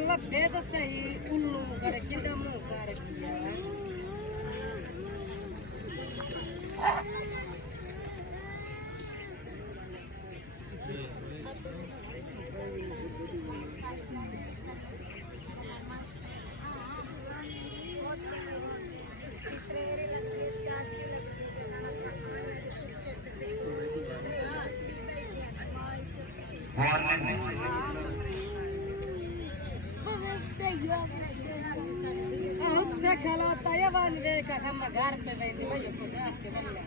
Allah beda sahi ullu kare kinda mu kare kiya Kala tayawan ve ka hamma gar pe vendi vai ko jaat ke balla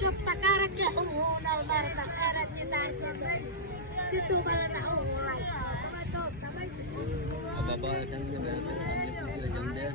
चुप तकार के honour मारता सारा चितार को सितु बलना ओराय तो समय बाबा kan dia dia jam dia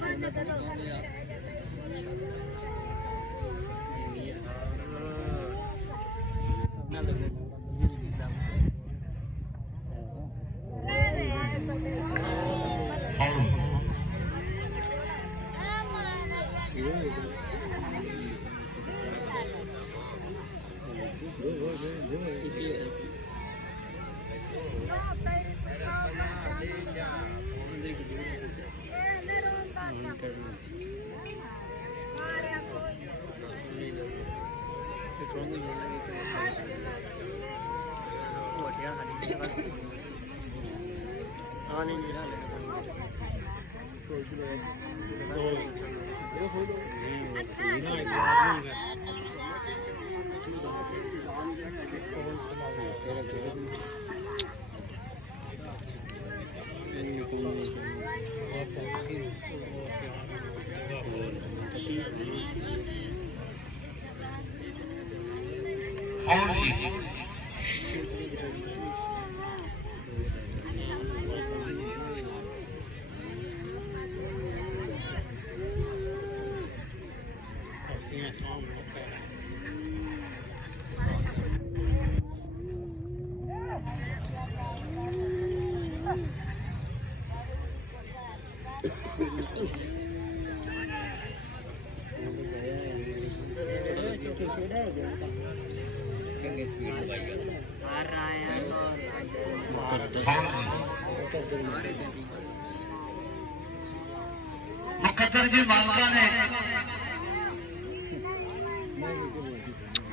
मुकद्दर जी मालका ने